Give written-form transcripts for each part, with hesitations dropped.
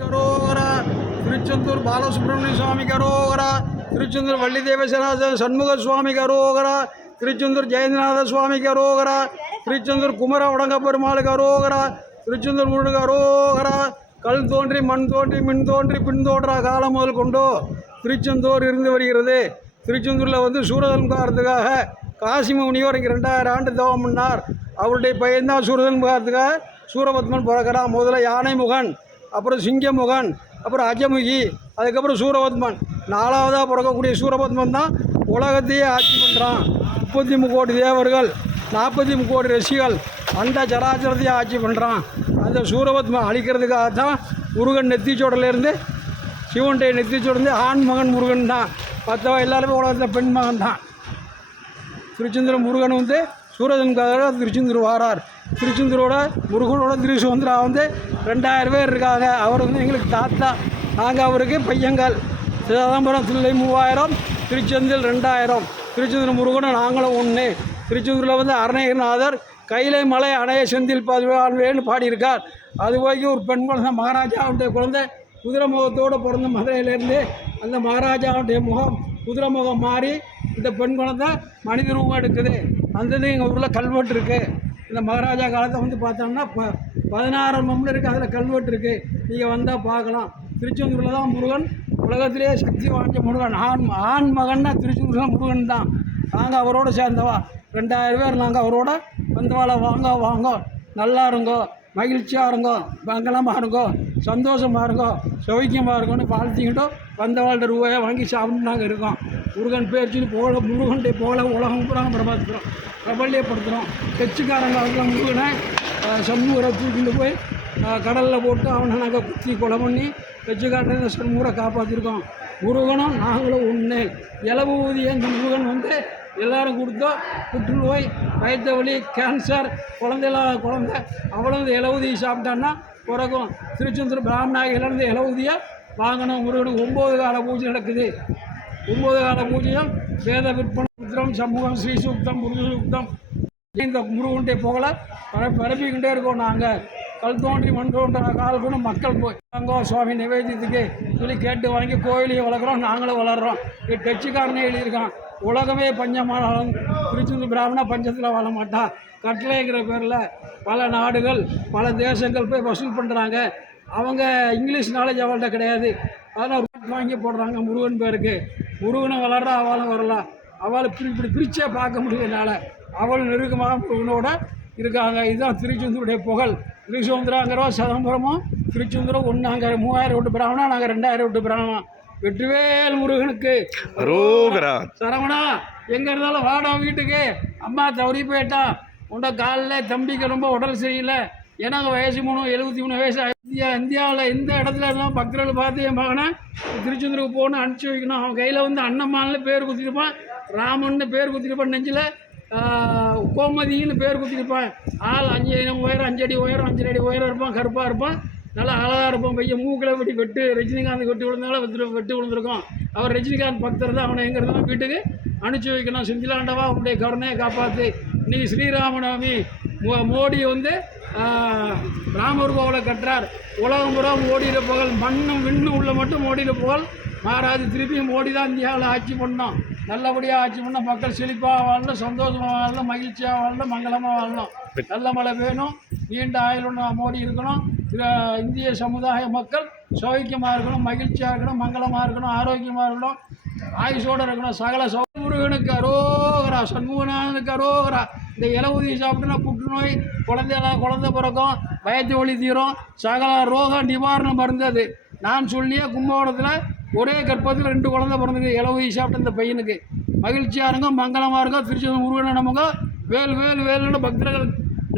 கரோகரா திருச்செந்தூர் பாலசுப்ரமணிய சுவாமி கரோகரா திருச்செந்தூர் வள்ளி தேவசேனாத சண்முக சுவாமி கரோகரா திருச்செந்தூர் ஜெயந்திநாத சுவாமி கரோகரா திருச்செந்தூர் குமர உடங்க பெருமாள் கரோகரா திருச்செந்தூர் முருகன் கரோகரா கல் தோன்றி மண் தோன்றி மின் தோன்றி பின் தோன்றா காலம் முதல் கொண்டோ திருச்செந்தூர் இருந்து வருகிறது. திருச்செந்தூரில் சூரசம்ஹாரத்துக்காக காசி முனிவர் இங்கே 2000 ஆண்டு தவம் பண்ணார். அவருடைய பையன்தான் சூரசம்ஹாரத்துக்காக சூரபத்மன் பிறக்கிறான். முதல்ல யானை முகன், அப்புறம் சிங்கமுகன், அப்புறம் அஜமுகி, அதுக்கப்புறம் சூரபத்மன். 4வதாக பிறக்கக்கூடிய சூரபத்மன் தான் உலகத்தையே ஆட்சி பண்ணுறான். 33 கோடி தேவர்கள், 43 கோடி ரிஷிகள், அண்ட சராச்சரத்தையே ஆட்சி பண்ணுறான். அந்த சூரபத்மன் அழிக்கிறதுக்காக தான் முருகன் நெத்திச்சோடலேருந்து சிவனுடைய நெத்திச்சோடலேருந்து ஆண் மகன் முருகன் தான். மற்றவ எல்லாருமே உலகத்தில் பெண் மகன் தான். திருச்செந்தூர் முருகன் சூரசம்ஹாரத்துக்காக திருச்செந்தூர் வாரார். திருச்செந்தூரோட முருகனோட திருசுவந்திரா 2000 பேர் இருக்காங்க. அவர் எங்களுக்கு தாத்தா, நாங்கள் அவருக்கு பையங்கள். சிதம்பரம் தில்லை 3000, திருச்செந்தூர் 2000. திருச்செந்தூர் முருகனும் நாங்களும் ஒன்று. திருச்செந்தூரில் அருணகிரிநாதர் கைலை மலை அணைய செந்தில் பாதுவேன்னு பாடியிருக்கார். அது போய் ஒரு பெண் குழந்தை மகாராஜாவுடைய குழந்தை குதிரை முகத்தோடு பிறந்த மதுரையிலேருந்து அந்த மகாராஜாவுடைய முகம் குதிரை முகம் மாறி இந்த பெண் குழந்தை மனித ரூபம் எடுக்குது. அந்த எங்கள் ஊரில் கல்வெட்டு இருக்குது. இந்த மகாராஜா காலத்தை பார்த்தோம்னா 16 மம்மில் இருக்குது. அதில் கல்வெட்டு இருக்குது. நீங்கள் வந்தால் பார்க்கலாம். திருச்செந்தூரில் தான் முருகன் உலகத்திலே சக்தி வாய்ந்த முருகன். ஆண் மகன்னா திருச்செந்தூரில் முருகன் தான். நாங்கள் அவரோட சேர்ந்தவா 2000 பேர். நாங்கள் அவரோட வந்தவாளை வாங்க நல்லா இருங்கோ, மகிழ்ச்சியாக இருங்கோ, மங்களமாக இருங்கோ, சந்தோஷமாக இருங்கோ, சௌக்கியமாக இருக்கோன்னு வாழ்த்திக்கிட்டோம். வந்தவாள்கிட்ட ரூபாயை வாங்கி சாப்பிட்டு நாங்கள் இருக்கோம். முருகன் பேர் சொல்லி முருகனுடைய போல உலகம் பூரா பிரபல்யப்படுத்துகிறோம். கட்சிக்காரங்க முருகனை சண்முகரை தூக்கிட்டு போய் கடலில் போட்டு அவனை நாங்கள் குத்தி கொலை பண்ணி கட்சிக்காரனை சண்முகரை காப்பாற்றிருக்கோம். முருகனும் நாங்களும் ஒன்று. இலவு ஊதிய இந்த முருகன் எல்லோரும் கொடுத்தோம். புற்றுநோய், வயிற்று வலி, கேன்சர், குழந்தை அவ்வளோ இலவுதியை சாப்பிட்டான்னா பிறகும். திருச்செந்தூர் பிராமணாகிலேருந்து இலவுதியை வாங்கணும். முருகனுக்கு 9 கால பூஜை நடக்குது. 9 கால பூஜையும் வேத விற்பனை புத்திரம் சமூகம் ஸ்ரீசூக்தம் முருகசூக்தம் இந்த முருகனுடைய புகழை பரப்பிக்கிட்டே இருக்கோம். நாங்கள் கல் தோன்றி மண் தோன்ற கால் கூட மக்கள் போய் வாங்கோ சுவாமி நிவேதியத்துக்கு சொல்லி கேட்டு வாங்கி கோயிலையும் வளர்க்குறோம், நாங்களும் வளர்கிறோம். இது டச்சுக்காரனே எழுதியிருக்கான். உலகமே பஞ்சமானாலும் திருச்செந்தூர் பிராமணா பஞ்சத்தில் வாழ மாட்டான். கட்டளைங்கிற பேரில் பல நாடுகள் பல தேசங்கள் போய் வசூல் பண்ணுறாங்க. அவங்க இங்கிலீஷ் நாலேஜ் அவள்கிட்ட கிடையாது. அதெல்லாம் வாங்கி போடுறாங்க முருகன் பேருக்கு. முருகனை வளர்றா அவளும் வரலாம். அவளை இப்படி பிரிச்சே பார்க்க முடியும் என்னால். அவள் நெருக்கமாக முருகனோட இருக்காங்க. இதுதான் திருச்செந்தூருடைய புகழ். திருச்செந்தூராங்கிறோம் சிதம்பரமும் திருச்செந்தூரும் ஒன்று. அங்கே 3000 விட்டு பிராமணா, நாங்கள் 2000 விட்டு பிராமணா. வெற்றிவேல் முருகனுக்கு சரவணா. எங்கே இருந்தாலும் வாடா வீட்டுக்கு. அம்மா தவறி போயிட்டா. உண்ட காலில் தம்பிக்கு ரொம்ப உடல் சரியில்லை. எனக்கு வயசு 73 வயசு. இந்தியாவில் எந்த இடத்துல இருந்தாலும் பக்தர்கள் பார்த்து என் மகனை திருச்செந்தூருக்கு போகணும், அனுப்பிச்சி வைக்கணும். அவன் கையில் அண்ணம்மான்னு பேர் குத்திருப்பான், ராமன்னு பேர் குத்திருப்பான், நெஞ்சில் கோமதின்னு பேர் குத்திருப்பான். ஆள் 5 உயரம், 5 அடி உயரம், 5 அடி உயரம் இருப்பான், கருப்பாக இருப்பான், நல்லா அழகாக இருப்பான். பையன் மூக்கில் வெட்டு ரஜினிகாந்த் வெட்டி விழுந்தாலும் வெட்டு விழுந்திருக்கோம். அவர் ரஜினிகாந்த் பக்தர் தான். அவனை எங்கே இருந்தாலும் வீட்டுக்கு அனுப்பிச்சி வைக்கணும். செந்திலாண்டவா உன்னுடைய கருணையை காப்பாற்று. இன்றைக்கி ஸ்ரீராமநவமி. மோடி ராமர் கோவிலை கட்டுறார். உலகம் பூரா மோடியில் புகழ். மண்ணும் விண்ணும் உள்ள மட்டும் மோடியில் புகழ் மாறாது. திருப்பியும் மோடி தான் இந்தியாவில் ஆட்சி பண்ணோம். நல்லபடியாக ஆட்சி பண்ணோம். மக்கள் செழிப்பாக வாழணும், சந்தோஷமாக வாழணும், மகிழ்ச்சியாக வாழணும், மங்களமாக வாழணும். நல்ல மழை வேணும், நீண்ட ஆயுள் மோடி இருக்கணும். இந்திய சமுதாய மக்கள் சௌக்கியமாக இருக்கணும், மகிழ்ச்சியாக இருக்கணும், மங்களமாக இருக்கணும், ஆரோக்கியமாக இருக்கணும், ஆயுஷோடு இருக்கணும். சகல முருகனுக்கு அரோகரா, சண்முகநாதனுக்கு அரோகரா. இந்த இலவுதியை சாப்பிட்டுனா புற்றுநோய், குழந்தை பிறக்கும், வயிற்று வலி தீரும், சகல ரோக நிவாரண மருந்து அது. நான் சொல்லியே கும்பகோணத்தில் ஒரே கர்ப்பத்தில் 2 குழந்தை பிறந்தது. இலவுதியை சாப்பிட்ட இந்த பையனுக்கு. மகிழ்ச்சியாக இருக்கும், மங்களமாக இருக்கும். திருச்செந்தூர் முருகனை நமக்கு வேல் வேல் வேலுன்னு பக்தர்கள்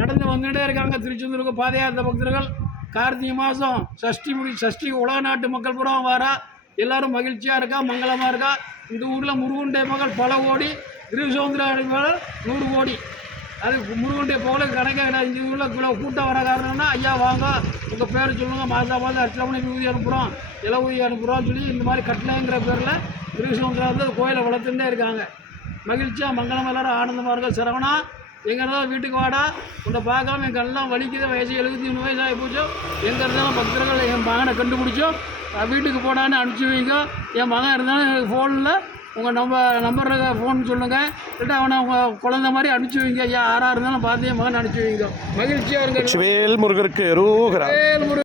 நடந்து வந்துகிட்டே இருக்காங்க. திருச்செந்தூருக்கு பாதயாத்திரை பக்தர்கள். கார்த்திகை மாதம் சஷ்டி உலக நாட்டு மக்கள் பூரா வாரா. எல்லோரும் மகிழ்ச்சியாக இருக்கா, மங்களமாக இருக்கா. இந்த ஊரில் முருகனுடைய மகள் பல கோடி, திருச்செந்தூர் 100 கோடி. அது முருகனுடைய புகழுக்கு கணக்கே கிடையாது. இந்த ஊரில் கூட்டம் வர காரணம்னா ஐயா வாங்க, உங்கள் பேர் சொல்லுங்கள், மாதம் அர்ச்சனை பண்ணி ஊதி அனுப்புகிறோம், ஊதி அனுப்புகிறோம் சொல்லி இந்த மாதிரி கட்டளைங்கிற பேரில் திருச்செந்தூர் கோயிலை வளர்த்துட்டே இருக்காங்க. மகிழ்ச்சியாக மங்களமாக எல்லோரும் ஆனந்தமாக இருக்க. சரவணா எங்கே இருந்தாலும் வீட்டுக்கு வாடா, உன்னை பார்க்காம என் கண்ணெலாம் வலிக்குது, வயசு 73 வயசு ஆகி போச்சோ, எங்கே இருந்தாலும் பக்தர்கள் என் மகனை கண்டுபிடிச்சோ வீட்டுக்கு போடான்னு அனுப்பிச்சி வைங்க. என் மகன் இருந்தாலும் ஃபோனில் உங்கள் நம்பரில் ஃபோன் சொல்லுங்கள், இல்லாட்டா அவனை உங்கள் குழந்தை மாதிரி அனுப்பிச்சி வைங்க. யாராக இருந்தாலும் பார்த்து என் மகன் அனுப்பிச்சி வைங்க. மகிழ்ச்சியாக இருங்க. வேல் முருகருக்கு அரோகரா.